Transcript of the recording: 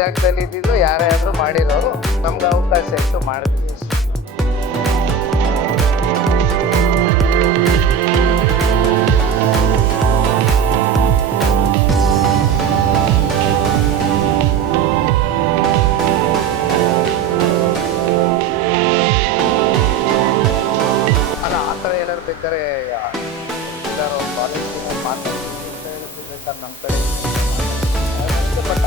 ಜಾಗದಲ್ಲಿ ಇದ್ದಿದ್ದು ಯಾರೇ ಆದರೂ ಮಾಡಿರೋರು ನಮ್ಗೆ ಅವಕಾಶ ಇತ್ತು ಮಾಡಿದ್ವಿ. ಅಲ್ಲ ಆ ಥರ ಏನಾದ್ರು ಬೇಕಾದ್ರೆ ಎಲ್ಲರೂ ಕಾಲೇಜಿನ ಮಾತಾಡ್ತೀನಿ ಅಂತ ಹೇಳ್ತಿದ್ದೆ ಸರ್ ನಮ್ಮ ಕಡೆ. ಬಟ್